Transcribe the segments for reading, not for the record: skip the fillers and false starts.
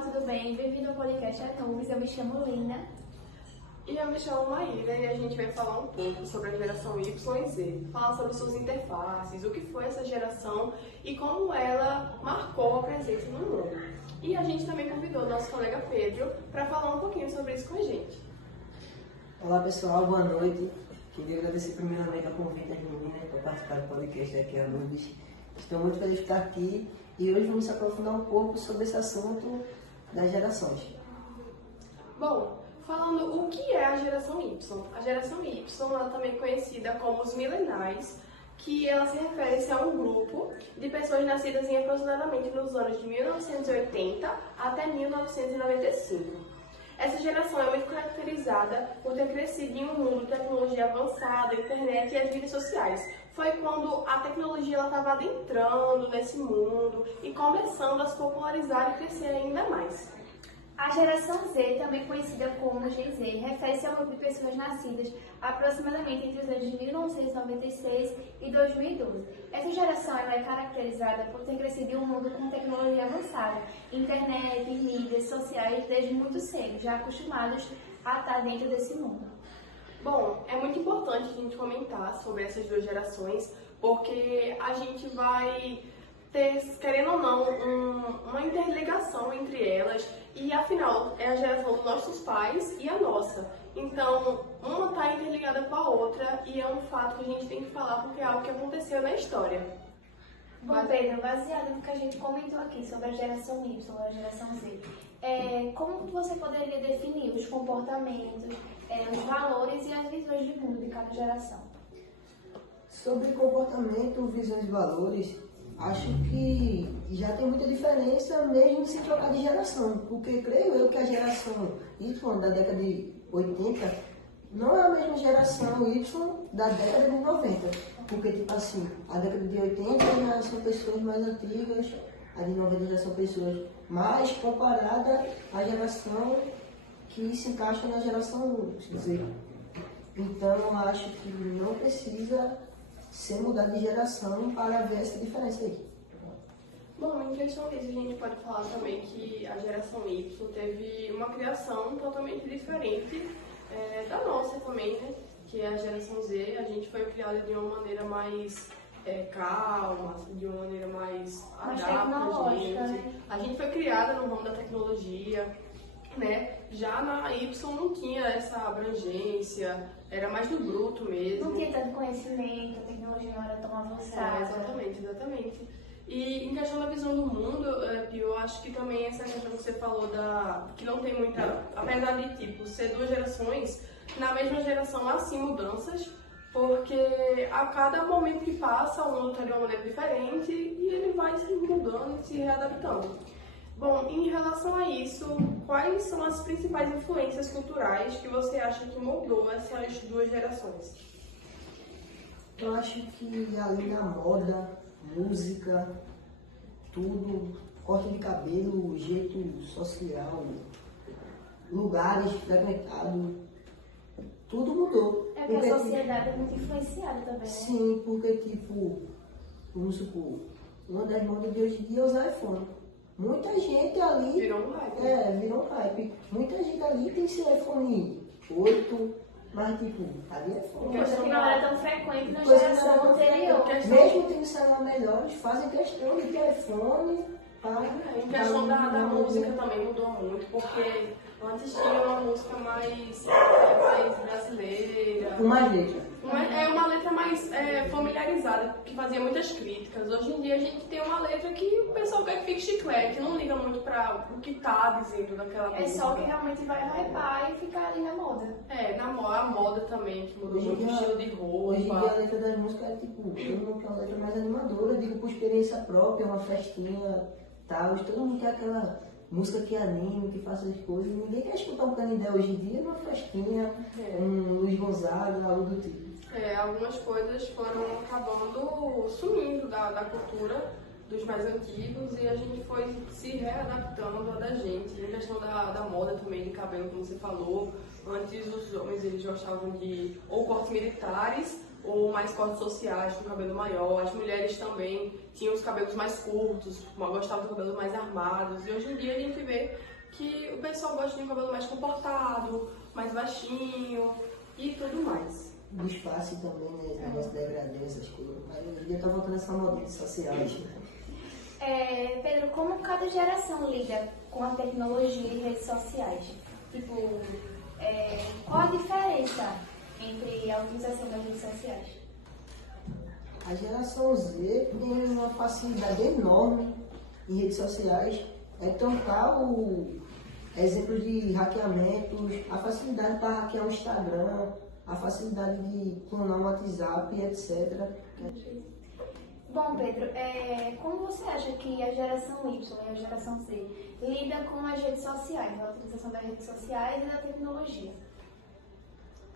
tudo bem? Bem-vindo ao podcast Anubis. Eu me chamo Lina. E eu me chamo Maíra e a gente vai falar um pouco sobre a geração Y e Z. Falar sobre suas interfaces, o que foi essa geração e como ela marcou a presença no mundo. E a gente também convidou o nosso colega Pedro para falar um pouquinho sobre isso com a gente. Olá pessoal, boa noite. Queria agradecer primeiramente a convite das meninas para participar do podcast aqui Anubis. Estou muito feliz de estar aqui e hoje vamos se aprofundar um pouco sobre esse assunto das gerações. Bom, falando o que é a geração Y. A geração Y ela também conhecida como os millennials, que ela se refere a um grupo de pessoas nascidas em aproximadamente nos anos de 1980 até 1995. Essa geração é muito caracterizada por ter crescido em um mundo de tecnologia avançada, internet e as redes sociais. Foi quando a tecnologia estava adentrando nesse mundo e começando a se popularizar e crescer ainda mais. A geração Z, também conhecida como Gen Z, refere-se a um grupo de pessoas nascidas aproximadamente entre os anos de 1996 e 2012. Essa geração ela é caracterizada por ter crescido em um mundo com tecnologia avançada, internet e mídias sociais desde muito cedo, já acostumados a estar dentro desse mundo. Bom, é muito importante a gente comentar sobre essas duas gerações, porque a gente vai ter, querendo ou não, uma interligação entre elas e, afinal, é a geração dos nossos pais e a nossa. Então, uma está interligada com a outra e é um fato que a gente tem que falar porque é algo que aconteceu na história. Bom, Pedro, baseado no que a gente comentou aqui sobre a geração Y, a geração Z, como você poderia definir os comportamentos, os valores e as visões de mundo de cada geração? Sobre comportamento, visões e valores, acho que já tem muita diferença mesmo se trocar de geração, porque creio eu que a geração Y da década de 80 não é a mesma geração Y da década de 90, porque tipo assim, a década de 80 já são pessoas mais antigas, a de 90 já são pessoas mais comparada à geração que se encaixa na geração Z. Então eu acho que não precisa ser mudado de geração para ver essa diferença aí. Bom, em questão disso, a gente pode falar também que a geração Y teve uma criação totalmente diferente da nossa também, né? Que é a geração Z. A gente foi criada de uma maneira mais calma, de uma maneira mais adapta a gente. Né? A gente foi criada no ramo da tecnologia, né? Já na Y não tinha essa abrangência, era mais do bruto mesmo. Não tinha tanto conhecimento, a tecnologia não era tão avançada. Exatamente. E em questão da visão do mundo, eu acho que também essa questão que você falou que não tem muita, apesar de tipo ser duas gerações, na mesma geração há sim mudanças, porque a cada momento que passa o mundo está de uma maneira diferente e ele vai se mudando e se readaptando. Bom, em relação a isso, quais são as principais influências culturais que você acha que mudou essas duas gerações? Eu acho que além da moda, música, tudo, corte de cabelo, jeito social, lugares frequentados, tudo mudou. É porque a sociedade é muito influenciada também, né? Sim, porque tipo, vamos supor, uma das modas de hoje em dia é usar iPhone. Muita gente ali... Virou um hype. Virou um hype. Muita gente ali tem esse iPhone 8, mas tipo, ali é iPhone. Coisa que não era tão frequente na Coisa geração anterior. Mesmo tendo celular melhores, fazem questão de ter iPhone. Em questão da música também mudou muito, porque antes tinha uma música mais brasileira. Com mais letra. Uma letra mais familiarizada, que fazia muitas críticas. Hoje em dia a gente tem uma letra que o pessoal quer que fique chiclete, não liga muito para o que tá dizendo daquela música. É só o que realmente vai hypar e ficar ali na moda. A moda também, que mudou muito o estilo de roupa. Hoje em dia a letra das músicas é tipo, todo mundo quer uma letra mais animadora, digo por experiência própria, uma festinha, tal. Todo mundo quer aquela música que anime, que faça as coisas. Ninguém quer escutar um Canindé hoje em dia numa festinha, um Luiz Gonzaga, algo do tipo. Algumas coisas foram acabando sumindo da cultura dos mais antigos e a gente foi se readaptando a da gente. Em questão da moda também, de cabelo, como você falou, antes os homens eles gostavam de ou cortes militares ou mais cortes sociais, com cabelo maior. As mulheres também tinha os cabelos mais curtos, gostava de cabelos mais armados. E hoje em dia a gente vê que o pessoal gosta de um cabelo mais comportado, mais baixinho e tudo mais. Disfarce também, né? Negócio de degradê, essas coisas. Mas hoje em dia tá voltando essa moda de sociais. Pedro, como cada geração lida com a tecnologia e redes sociais? Tipo, qual a diferença entre a utilização das redes sociais? A geração Z tem uma facilidade enorme em redes sociais. É total exemplos de hackeamentos, a facilidade para hackear o Instagram, a facilidade de clonar o WhatsApp, etc. Bom, Pedro, como você acha que a geração Y e a geração Z lida com as redes sociais, a utilização das redes sociais e da tecnologia?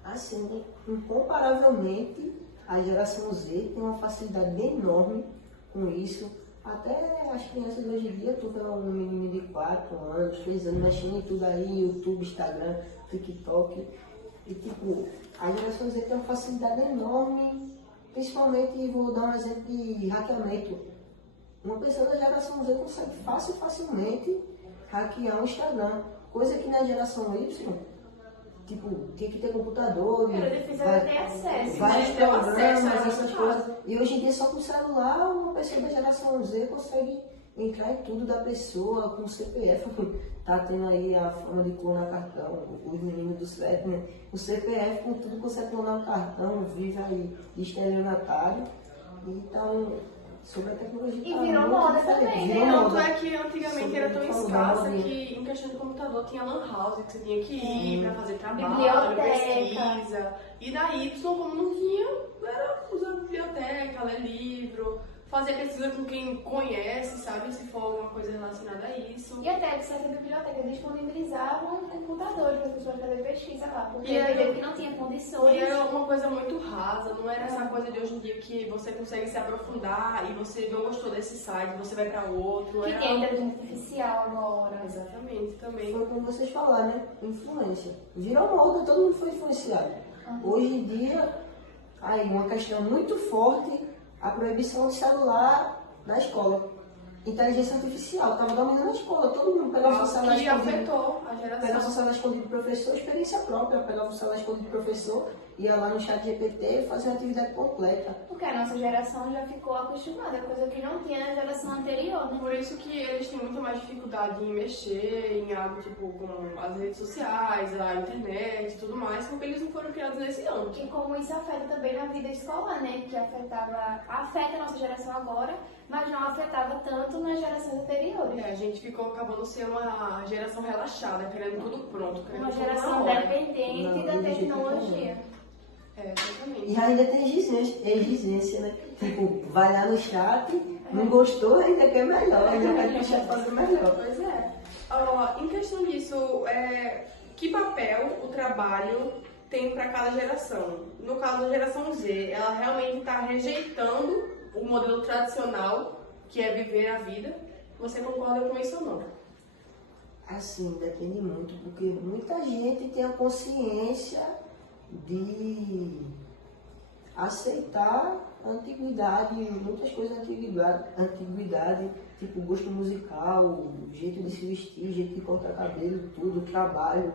Assim, incomparavelmente, a geração Z tem uma facilidade enorme com isso. Até as crianças de hoje em dia, tu vê um menino de 4 anos, 3 anos, mexendo em tudo aí, YouTube, Instagram, TikTok. E tipo, a geração Z tem uma facilidade enorme, principalmente, vou dar um exemplo de hackeamento. Uma pessoa da geração Z consegue facilmente hackear um Instagram, coisa que na geração Y, tipo, tinha que ter computador, Era difícil ter acesso, vários né? Ter o acesso programas, era essas muito coisas. fácil. E hoje em dia, só com o celular, uma pessoa da geração Z consegue entrar em tudo da pessoa, com o CPF. Tá tendo aí a forma de clonar cartão, os meninos do CEP, né? O CPF, com tudo, consegue clonar o cartão, vive aí de estelionatário. Então, sobre a tecnologia. E tá virou muito moda diferente. também, Virou né? Tanto moda. é que antigamente era tão Sobre escassa falar, que em questão de computador tinha lan house, que você tinha que ir para fazer trabalho, Biblioteca. pesquisa. E da Y, como não tinha, era usar biblioteca, ler livro, fazer pesquisa com quem conhece, sabe? Se for alguma coisa relacionada a isso. E até que certas bibliotecas disponibilizavam computadores para as pessoas fazerem pesquisa lá, porque E era- que não tinha condições. E era uma coisa muito rasa, não era essa coisa de hoje em dia que você consegue se aprofundar e você não gostou desse site, você vai para outro. Que Era... tem inteligência artificial agora. Exatamente, também. Foi como vocês falaram, né? Influência. Virou moda, todo mundo foi influenciado. Hoje em dia, aí uma questão muito forte, a proibição de celular na escola. Inteligência artificial, estava dominando a escola, todo mundo pegava o celular Que escondido. afetou a Pegava o geração. celular escondido do professor, experiência própria, pegava o celular escondido do professor, ia lá no chat GPT e fazia uma atividade completa. Porque a nossa geração já ficou acostumada, coisa que não tinha na geração anterior, né? Por isso que eles têm muito mais dificuldade em mexer em algo tipo com as redes sociais, a internet e tudo mais, porque eles não foram criados nesse ano. E como isso afeta também na vida escolar, né? Que afeta a nossa geração agora, mas não afetava tanto nas gerações anteriores. A gente ficou acabando sendo uma geração relaxada, querendo tudo pronto, querendo Uma tudo geração na hora. dependente Não, da de jeito tecnologia. Exatamente. E ainda tem exigência, né? Tipo, vai lá no chat, não gostou, ainda quer melhor, ainda quer que o chat faça melhor. Pois é. Em questão disso, que papel o trabalho tem para cada geração? No caso da geração Z, ela realmente está rejeitando o modelo tradicional, que é viver a vida. Você concorda com isso ou não? Assim, depende muito, porque muita gente tem a consciência de aceitar a antiguidade, muitas coisas da antiguidade, tipo gosto musical, jeito de se vestir, jeito de cortar cabelo, tudo, trabalho.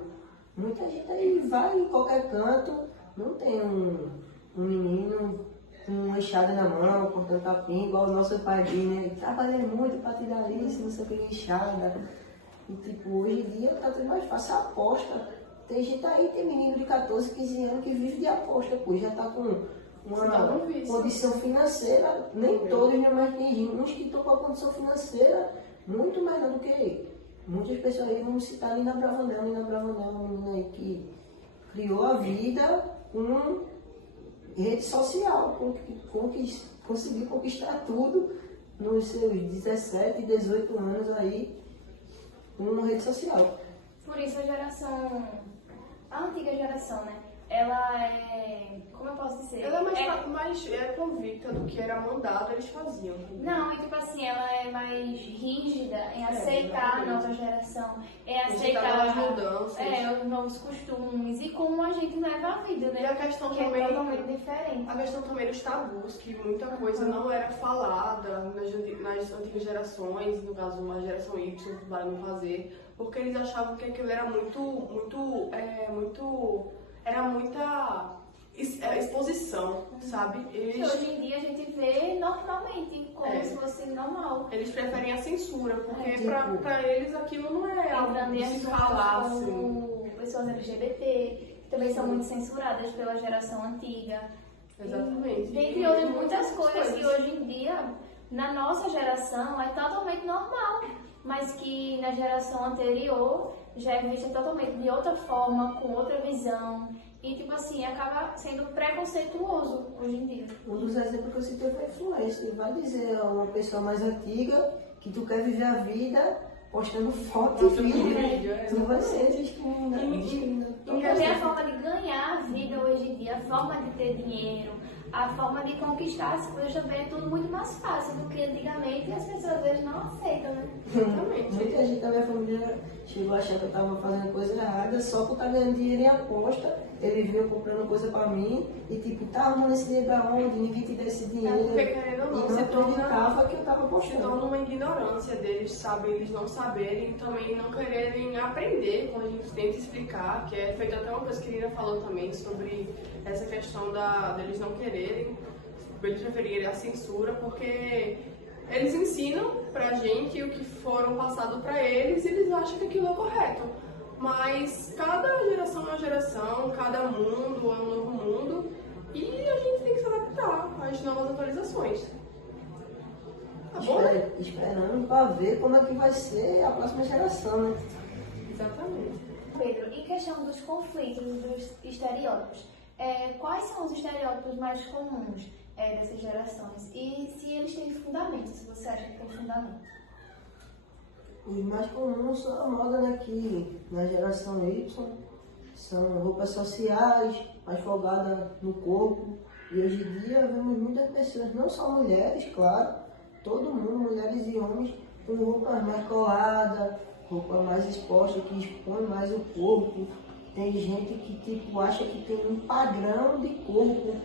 Muita gente aí vai em qualquer canto, não tem um menino com uma enxada na mão, cortando capim, igual o nosso pai diz, né? Trabalhei muito para te dar isso, não sei o que, enxada. E tipo, hoje em dia tá tudo mais fácil, aposta. Tem gente aí, tem menino de 14, 15 anos que vive de aposta, pô, já tá com Você tá uma com vício. condição financeira, nem todos, né, mas tem uns que estão com a condição financeira muito melhor do que muitas pessoas aí, vamos citar Nina Bravanel, uma menina aí que criou a vida com rede social, conseguiu conquistar tudo nos seus 17, 18 anos aí com rede social. Por isso a antiga geração, né? ela é, como eu posso dizer? Ela é mais convicta do que era mandado, eles faziam. Não, e tipo assim, ela é mais rígida em aceitar a nova geração, em aceitar as mudanças. os novos costumes e como a gente leva a vida, né? E a questão que também, é totalmente diferente. a questão também dos tabus, que muita coisa não era falada nas antigas gerações, no caso uma geração Y, para não fazer, porque eles achavam que aquilo era era muita exposição, sabe? Hoje em dia a gente vê normalmente, como se fosse normal. Eles preferem a censura, porque tipo, pra eles aquilo não é algo de se falar, assim. Como pessoas LGBT, que também são muito censuradas pela geração antiga. Exatamente. Dentre outras muitas coisas que hoje em dia, na nossa geração, é totalmente normal, mas que na geração anterior já é vista totalmente de outra forma, com outra visão. E, tipo assim, acaba sendo preconceituoso hoje em dia. Um dos exemplos que eu citei foi influencer. Vai dizer a uma pessoa mais antiga que tu quer viver a vida postando foto e vídeo. Tu vai ser discriminado. E também a forma de ganhar a vida hoje em dia, a forma de ter dinheiro, a forma de conquistar as coisas também é tudo muito mais fácil do que antigamente e as pessoas às vezes não aceitam, né? Muita gente da minha família chegou a achar que eu estava fazendo coisa errada só por estar ganhando dinheiro em aposta. Ele veio comprando coisa pra mim e tipo, tá arrumando esse dinheiro pra onde? Ninguém te dá esse dinheiro. Porque querendo ou não, e não você acreditava que eu tava se postando. torna uma ignorância deles, sabe? Eles não saberem e também não quererem aprender quando a gente tenta explicar, que é feito até uma coisa que a Lina falou também sobre essa questão deles não quererem, eles preferirem a censura, porque eles ensinam pra gente o que foram passado pra eles e eles acham que aquilo é correto. Mas cada geração é uma geração, cada mundo é um novo mundo e a gente tem que se adaptar às novas atualizações. Tá bom? Esperando pra ver como é que vai ser a próxima geração, né? Exatamente. Pedro, em questão dos conflitos, dos estereótipos, quais são os estereótipos mais comuns dessas gerações? E se eles têm fundamento, se você acha que tem fundamento? Os mais comuns são a moda, né, que na geração Y são roupas sociais, mais folgadas no corpo. E hoje em dia vemos muitas pessoas, não só mulheres, claro, todo mundo, mulheres e homens, com roupas mais coladas, roupa mais exposta, que expõe mais o corpo. Tem gente que tipo acha que tem um padrão de corpo.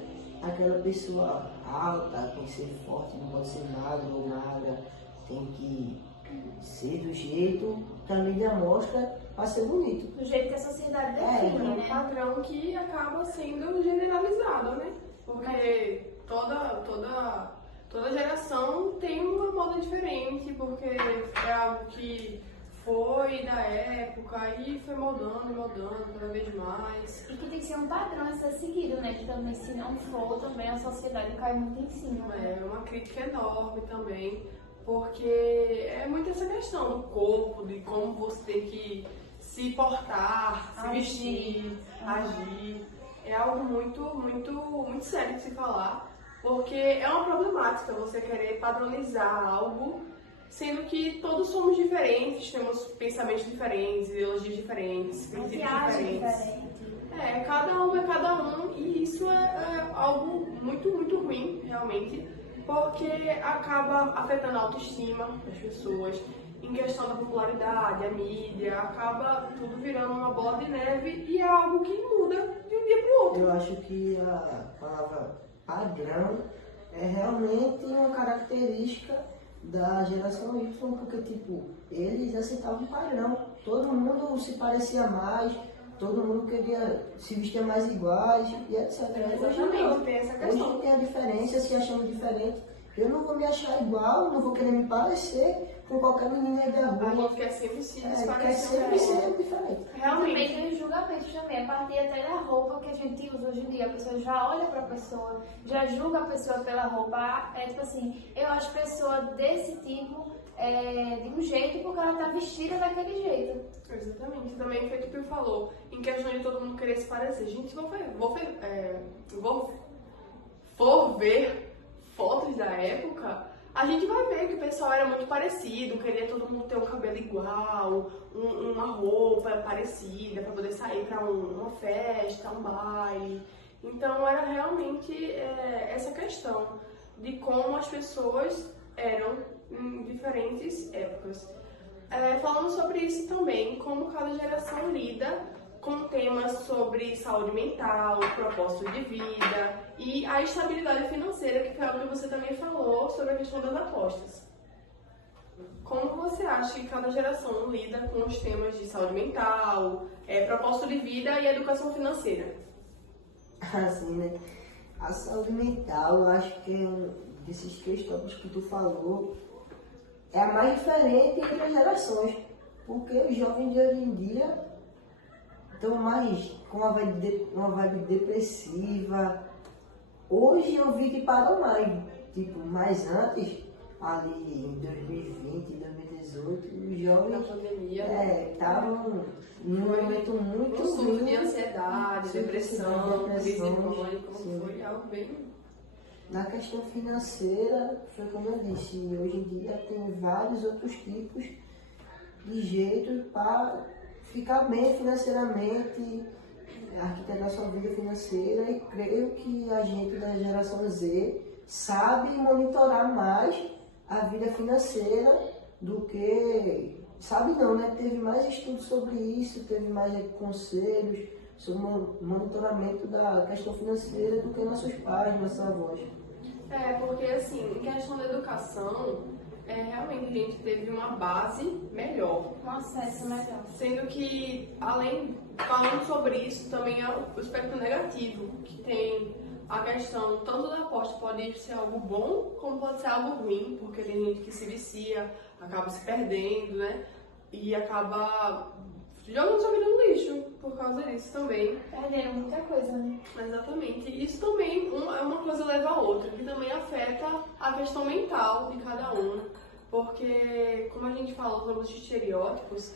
Aquela pessoa alta, tem que ser forte, não pode ser magro ou magra, tem que ser do jeito que a mídia mostra para ser bonito. Do jeito que a sociedade define, É um né? padrão que acaba sendo generalizado, né? Porque toda geração tem uma moda diferente, porque é algo que foi da época e foi mudando cada vez mais. E que tem que ser um padrão a ser seguido, né? Que também, se não for, também a sociedade cai muito em cima. É uma crítica enorme também, porque é muito essa questão do corpo, de como você tem que se portar, se vestir, agir. É algo muito sério de se falar, porque é uma problemática você querer padronizar algo, sendo que todos somos diferentes, temos pensamentos diferentes, ideologias diferentes, princípios diferentes. Cada um é cada um, e isso é algo muito ruim, realmente, porque acaba afetando a autoestima das pessoas, em questão da popularidade, a mídia, acaba tudo virando uma bola de neve e é algo que muda de um dia para o outro. Eu acho que a palavra padrão é realmente uma característica da geração Y, porque tipo, eles aceitavam padrão, todo mundo se parecia mais, todo mundo queria se vestir mais iguais e etc. Hoje não, tem essa questão. hoje tem a diferença, se achamos diferente. Eu não vou me achar igual, não vou querer me parecer com qualquer menina aí da rua. A gente quer sempre se Quer desparecer. sempre ser diferente. Também tem os julgamentos também, a partir até da roupa que a gente usa hoje em dia. A pessoa já olha pra pessoa, já julga a pessoa pela roupa. Tipo assim, eu acho a pessoa desse tipo de um jeito porque ela tá vestida daquele jeito. Exatamente, também foi o que o falou, em questão de todo mundo querer se parecer. Gente, se for ver fotos da época, a gente vai ver que o pessoal era muito parecido, queria todo mundo ter um cabelo igual, uma roupa parecida para poder sair para uma festa, um baile. Então era realmente essa questão de como as pessoas eram em diferentes épocas. Falando sobre isso também, como cada geração lida com temas sobre saúde mental, propósito de vida e a estabilidade financeira, que foi algo que você também falou sobre a questão das apostas. Como você acha que cada geração lida com os temas de saúde mental, propósito de vida e educação financeira? Assim, né? A saúde mental, eu acho que desses 3 tópicos que tu falou, é a mais diferente entre as gerações, porque os jovens de hoje em dia estão mais com uma vibe depressiva. Hoje eu vi que parou mais, tipo, mas antes, ali em 2020, 2018, os jovens Na pandemia, estavam em um momento muito um surto de ruim. ansiedade, depressão, crise crônica, sim. foi algo bem... Na questão financeira, foi como eu disse, hoje em dia tem vários outros tipos de jeitos para ficar bem financeiramente, arquitetar sua vida financeira, e creio que a gente da geração Z sabe monitorar mais a vida financeira do que... Sabe não, né? Teve mais estudos sobre isso, teve mais conselhos sobre o monitoramento da questão financeira do que nossos pais, nossos avós. Porque assim, em questão da educação, realmente a gente teve uma base melhor. Um acesso melhor. Sendo que, falando sobre isso, também é o aspecto negativo, que tem a questão, tanto da aposta pode ser algo bom, como pode ser algo ruim, porque tem gente que se vicia, acaba se perdendo, né? E acaba jogando sua vida no lixo por causa disso também. Perderam muita coisa, né? Exatamente. E isso também, uma coisa leva a outra, que também afeta a questão mental de cada um. Porque, como a gente falou sobre os estereótipos,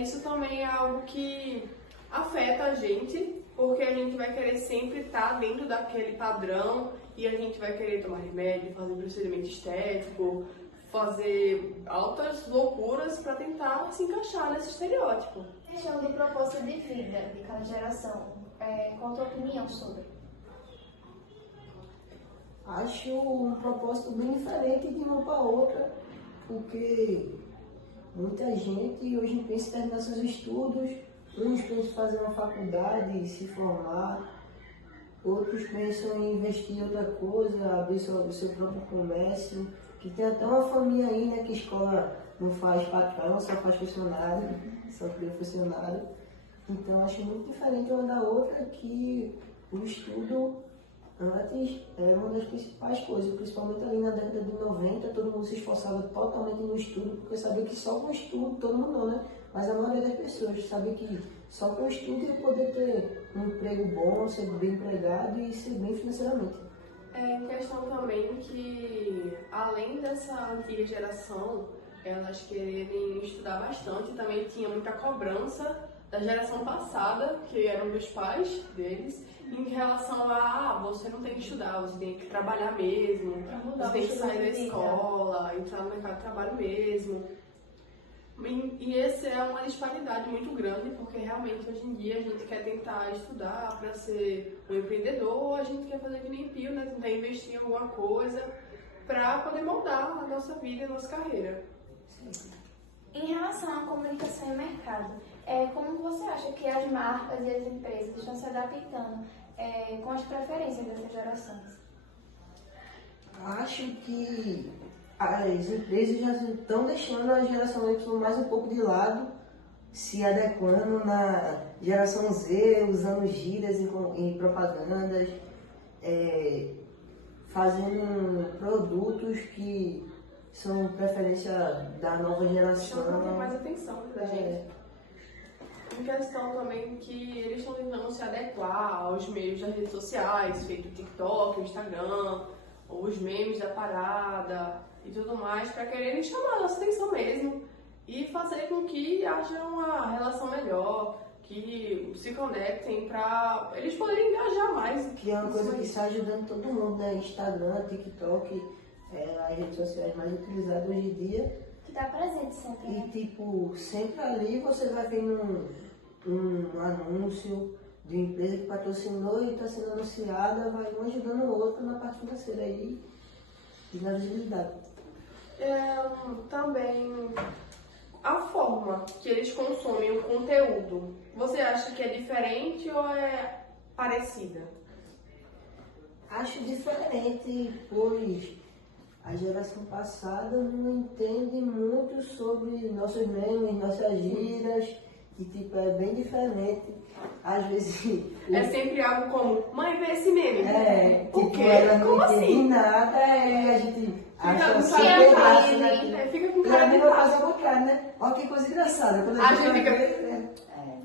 isso também é algo que afeta a gente, porque a gente vai querer sempre estar dentro daquele padrão e a gente vai querer tomar remédio, fazer procedimento estético, fazer altas loucuras para tentar se encaixar nesse estereótipo. Questão do propósito de vida de cada geração. Qual a tua opinião sobre? Acho um propósito bem diferente de uma para outra, porque muita gente hoje pensa em terminar seus estudos, uns pensam em fazer uma faculdade, se formar, outros pensam em investir em outra coisa, abrir o seu próprio comércio, que tem até uma família aí, né, que escola não faz patrão, só faz funcionário, só cria funcionário. Então acho muito diferente uma da outra, que o estudo antes era uma das principais coisas, principalmente ali na década de 90, todo mundo se esforçava totalmente no estudo, porque sabia que só com o estudo, todo mundo não, né? Mas a maioria das pessoas sabia que só com o estudo ia poder ter um emprego bom, ser bem empregado e ser bem financeiramente. Questão também que, além dessa antiga geração, elas quererem estudar bastante, também tinha muita cobrança da geração passada, que eram dos pais deles, em relação a você não tem que estudar, você tem que trabalhar mesmo, você tem que sair da escola, entrar no mercado de trabalho mesmo. E essa é uma disparidade muito grande, porque realmente hoje em dia a gente quer tentar estudar para ser um empreendedor, a gente quer fazer que nem Pio, né? Tentar investir em alguma coisa para poder moldar a nossa vida e a nossa carreira. Sim. Em relação à comunicação e mercado, como você acha que as marcas e as empresas estão se adaptando com as preferências dessas gerações? Acho que as empresas já estão deixando a geração Y mais um pouco de lado, se adequando na geração Z, usando gírias em propagandas, fazendo produtos que são preferência da nova geração. Chama mais atenção da gente. Em questão também que eles estão tentando se adequar aos meios das redes sociais, feito o TikTok, o Instagram, os memes da parada e tudo mais, para quererem chamar a nossa atenção mesmo e fazer com que haja uma relação melhor, que se conectem para eles poderem engajar mais. Que é uma coisa que está ajudando todo mundo, né? Instagram, TikTok, as redes sociais mais utilizadas hoje em dia. Que tá presente sempre, E né? tipo, sempre ali você vai vendo um anúncio de uma empresa que patrocinou e está sendo anunciada, vai um ajudando o outro na parte financeira aí e na visibilidade. Também a forma que eles consomem o conteúdo, você acha que é diferente ou é parecida? Acho diferente, pois a geração passada não entende muito sobre nossos memes, nossas gírias, que tipo, é bem diferente. Às vezes. É sempre algo como, mãe, vê esse meme. O O quê? ela não Como entende assim? nada e a gente acha com super cara de graça, paz, né? Fica com E a cara de minha vai paz. fazer uma cara, né? Olha que coisa engraçada. Quando A gente gente vai fica- ver,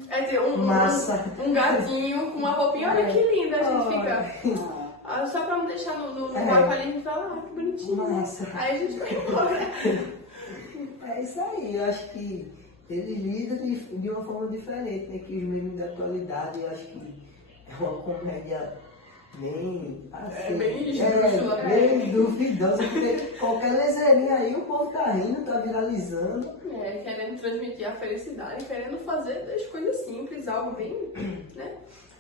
É dizer, Massa. um gatinho com uma roupinha, olha que linda, a gente Olha. fica. Só pra não deixar no É. vácuo ali, a gente fala, que bonitinho. Massa. Aí a gente vai embora. É isso aí, eu acho que eles lidam de uma forma diferente, né? Que os memes da atualidade, eu acho que é uma comédia bem assim, bem esdrúxula, bem duvidosa, porque qualquer leseirinha aí o povo tá rindo, tá viralizando. Querendo transmitir a felicidade, querendo fazer das coisas simples, algo bem, né?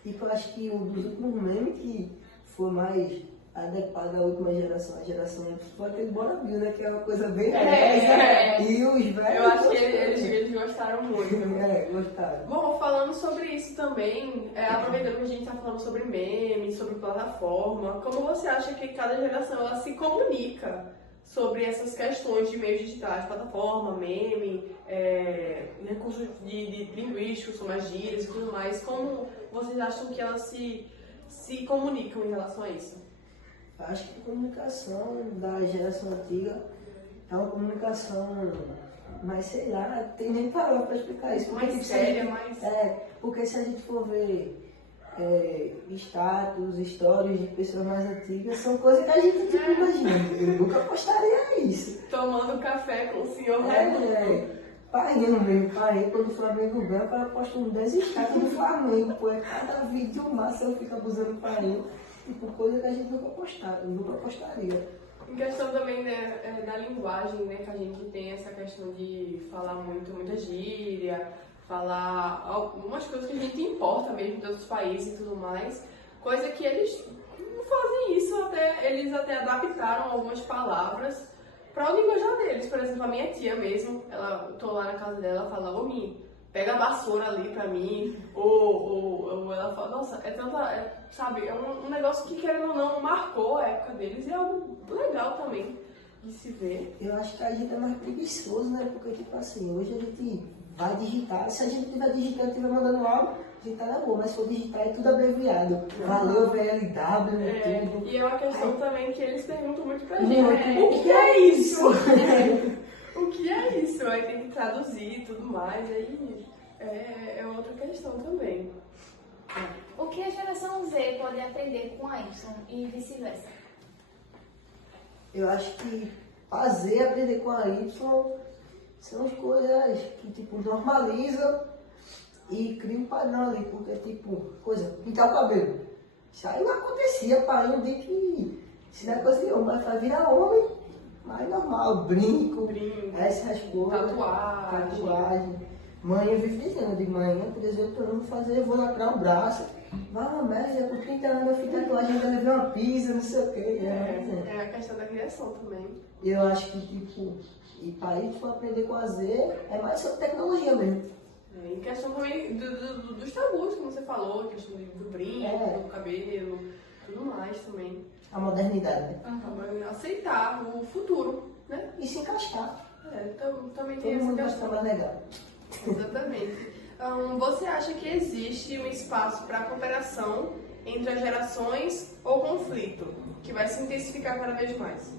E que eu acho que um dos últimos memes que foi mais adequado à última geração, a geração Y, foi aquele Bora Bill, né? Que é uma coisa bem É. E os velhos. Eu acho que gostaram. eles gostaram muito. Gostaram. Bom, falando sobre isso também, aproveitando que a gente está falando sobre memes, sobre plataforma, como você acha que cada geração ela se comunica sobre essas questões de meios digitais, plataforma, meme, recursos de linguísticos, como as gírias e tudo mais, como vocês acham que elas se comunicam em relação a isso? Acho que a comunicação da geração antiga é uma comunicação mais, sei lá, tem nem palavra para explicar isso. Mais tipo, se a séria, gente- mais... porque se a gente for ver status, histórias de pessoas mais antigas, são coisas que a gente tipo, imagina. Eu nunca postaria isso. Tomando café com o senhor Raimundo. Painho mesmo, Painho, quando o Flamengo ganha, o cara posta uns 10 status do Flamengo, pô, é cada vídeo massa eu fico abusando do Painho. Tipo, coisa que a gente nunca postaria. Em questão também da linguagem, né, que a gente tem essa questão de falar muita gíria, falar algumas coisas que a gente importa mesmo de outros países e tudo mais, coisa que eles não fazem isso, eles até adaptaram algumas palavras para o linguajar deles. Por exemplo, a minha tia mesmo, eu tô lá na casa dela, ela fala, ô Min, pega a vassoura ali pra mim, ou ela fala, nossa, sabe, é um negócio que, querendo ou não, marcou a época deles e é algo legal também de se ver. Eu acho que a gente é mais preguiçoso, né? Porque, tipo assim, hoje a gente vai digitar, se a gente estiver digitando, estiver mandando algo, digitar é bom, mas se for digitar é tudo abreviado. Valeu, VLW, tudo. E é uma questão também que eles perguntam muito pra Muito. gente, o que é isso? O que é isso? Aí tem que traduzir e tudo mais, aí é outra questão também. O que a geração Z pode aprender com a Y e vice-versa? Eu acho que fazer, aprender com a Y, são as coisas que, tipo, normalizam e criam um padrão ali, porque, tipo, pintar o cabelo. Isso aí não acontecia, pai, um dia que, se não é coisa de homem, vai virar homem, mas normal, brinco, essas coisas. Tatuagem. Mãe, eu vivo dizendo, de manhã, por exemplo, eu não vou fazer, eu vou lacrar o braço. Mas é por 30 anos eu fiz tatuagem, ainda levei uma pizza, não sei o quê. É a questão da criação também. Eu acho que, tipo, e para isso aprender com a Z, é mais sobre tecnologia mesmo. Em questão também dos tabus, como você falou, questão do brinco, do cabelo, tudo mais também. A modernidade, né? Aceitar o futuro, né? E se encaixar. Também Todo tem essa mundo vai questão. ficar mais legal. Exatamente. Você acha que existe um espaço para cooperação entre as gerações ou conflito, que vai se intensificar cada vez mais?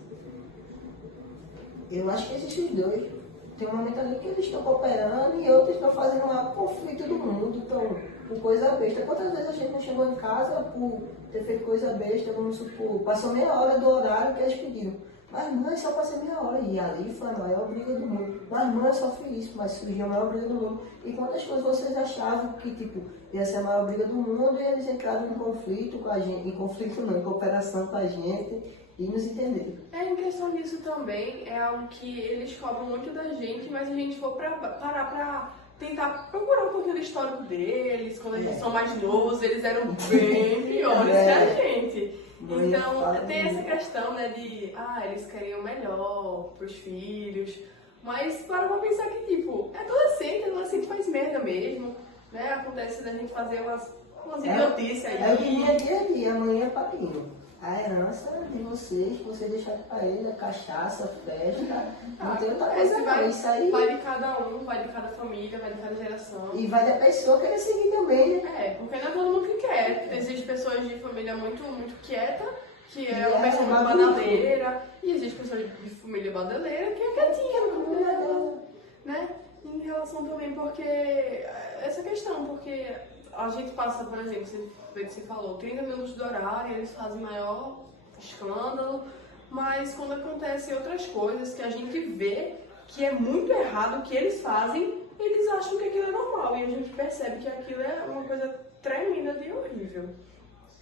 Eu acho que existem os dois. Tem um momento ali que eles estão cooperando e outros estão fazendo um conflito do mundo, estão com coisa besta. Quantas vezes a gente não chegou em casa por ter feito coisa besta, vamos supor, passou meia hora do horário que eles pediram. Mas mãe, só passei meia hora. E ali foi a maior briga do mundo. Mas mãe, eu só fiz isso, mas surgiu a maior briga do mundo. E quantas coisas vocês achavam que, tipo, ia ser a maior briga do mundo e eles entraram em conflito com a gente. Em conflito não, em cooperação com a gente. e nos entender. Em questão disso também, é algo que eles cobram muito da gente, mas se a gente for parar pra tentar procurar um pouquinho do histórico deles, quando eles são mais novos, eles eram bem piores que a gente. Então, tem essa questão, né, de, eles queriam o melhor pros filhos, mas para pra pensar que, tipo, adolescente faz merda mesmo, né, acontece da gente fazer umas idiotices aí. É o que minha dia a dia, amanhã é papinho. A herança de vocês, que vocês deixaram pra ele, é cachaça, festa, não tem outra coisa não. Isso aí vai de cada um, vai de cada família, vai de cada geração. E vai da pessoa querer seguir também, né? Porque não é todo mundo que quer. Existem pessoas de família muito, muito quieta, que é uma pessoa muito badaleira. badaleira, e existem pessoas de família badaleira que é quietinha, né? Em relação também, porque essa questão, porque a gente passa, por exemplo, você falou, 30 minutos do horário, eles fazem maior escândalo, mas quando acontecem outras coisas que a gente vê que é muito errado o que eles fazem, eles acham que aquilo é normal, e a gente percebe que aquilo é uma coisa tremenda de horrível.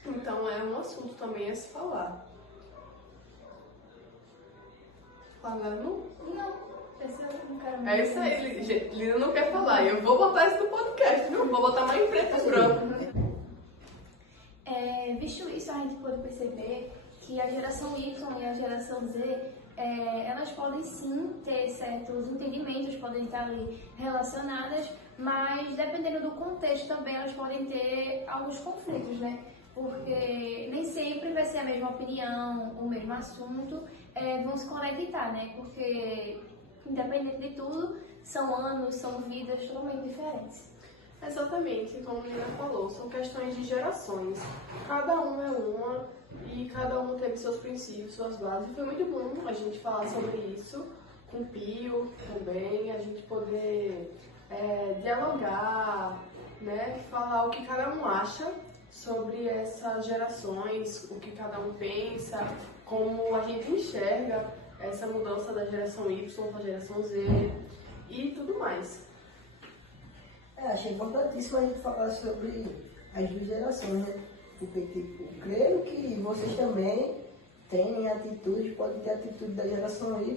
Então é um assunto também a se falar. Falando? Não. Não quero É isso aí, gente. Lina não quer falar. E eu vou botar isso no podcast, viu? Vou botar mais em preto e branco. Visto isso, a gente pode perceber que a geração Y e a geração Z, elas podem sim ter certos entendimentos, podem estar ali relacionadas, mas dependendo do contexto também elas podem ter alguns conflitos, né? Porque nem sempre vai ser a mesma opinião, o mesmo assunto, vão se conectar, né? Porque independente de tudo, são anos, são vidas totalmente diferentes. Exatamente, como a Lina falou, são questões de gerações. Cada um é uma e cada um teve seus princípios, suas bases. E foi muito bom a gente falar sobre isso com o Pio também, a gente poder dialogar, né, falar o que cada um acha sobre essas gerações, o que cada um pensa, como a gente enxerga essa mudança da geração Y para a geração Z e tudo mais. Achei importantíssimo a gente falar sobre as duas gerações, né? Porque, tipo, creio que vocês também têm atitude, podem ter atitude da geração Y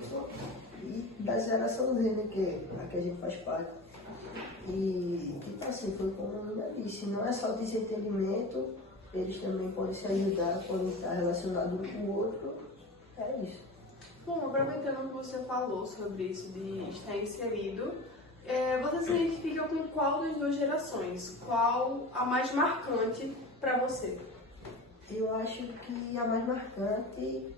e da geração Z, né? Que é a que a gente faz parte. E, tipo assim, foi como a Ana disse, não é só desentendimento, eles também podem se ajudar, podem estar relacionados um com o outro. É isso. Bom, aproveitando o que você falou sobre isso de estar inserido, você se identifica com qual das duas gerações? Qual a mais marcante para você? Eu acho que a mais marcante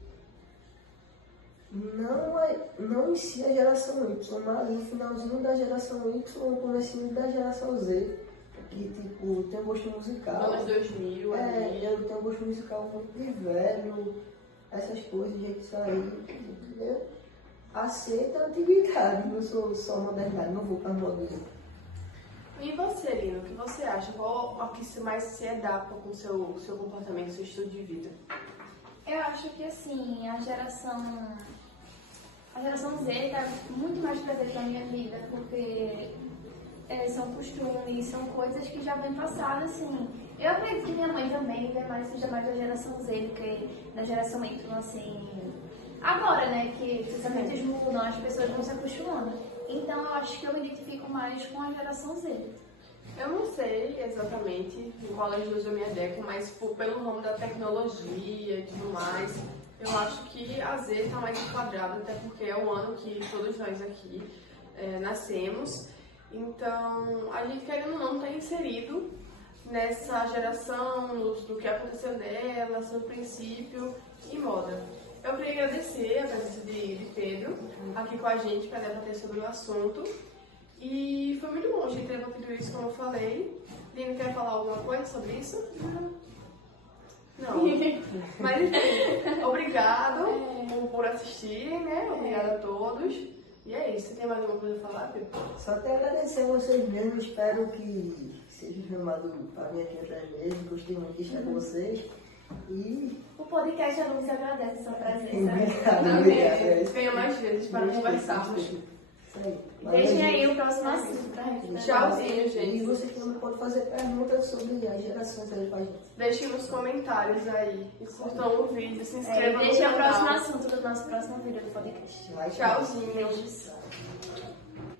não em si a geração Y, mas no finalzinho da geração Y, no comecinho da geração Z, que tipo, tem um gosto musical. Anos 2000, eu tenho um gosto musical muito de velho, essas coisas, de jeito de sair, entendeu? Aceita a antiguidade, não sou só modernidade, não vou para modismo. E você, Lina, o que você acha? Qual a que mais se adapta com o seu comportamento, seu estilo de vida? Eu acho que assim, a geração Z está muito mais presente na minha vida, porque são costumes, são coisas que já vêm passadas, assim. Eu acredito que minha mãe também seja mais da geração Z do que da geração Y, assim. Agora, né, que os pensamentos mudam, as pessoas vão se acostumando. Então, eu acho que eu me identifico mais com a geração Z. Eu não sei exatamente em qual das duas eu me adequo, mas pelo ramo da tecnologia e tudo mais, eu acho que a Z está mais enquadrada, até porque é o ano que todos nós aqui nascemos. Então, a gente, querendo ou não, está inserido nessa geração, do que aconteceu nela, seu princípio e moda. Eu queria agradecer a presença de Pedro aqui com a gente para debater sobre o assunto. E foi muito bom a gente ter debatido isso, como eu falei. Lina, quer falar alguma coisa sobre isso? Não. Mas enfim, obrigado por assistir, né? Obrigada a todos. E é isso. Você tem mais alguma coisa a falar, Pedro? Só tenho a agradecer a vocês mesmo, espero que seja chamado para vir aqui outras vezes. Gostei muito de estar com vocês. E o podcast Alunos agradece a sua presença. obrigado. Venha mais vezes para conversarmos. Isso aí. Valeu, Deixem gente. aí o próximo assunto pra gente. Né? Tchauzinho, E gente. você também pode fazer perguntas sobre as gerações aí pra gente. Deixem nos comentários aí. E curtam o vídeo, se inscrevam no Deixem o próximo canal. assunto do nosso próximo vídeo do podcast. Vai, Tchauzinho. Beijos.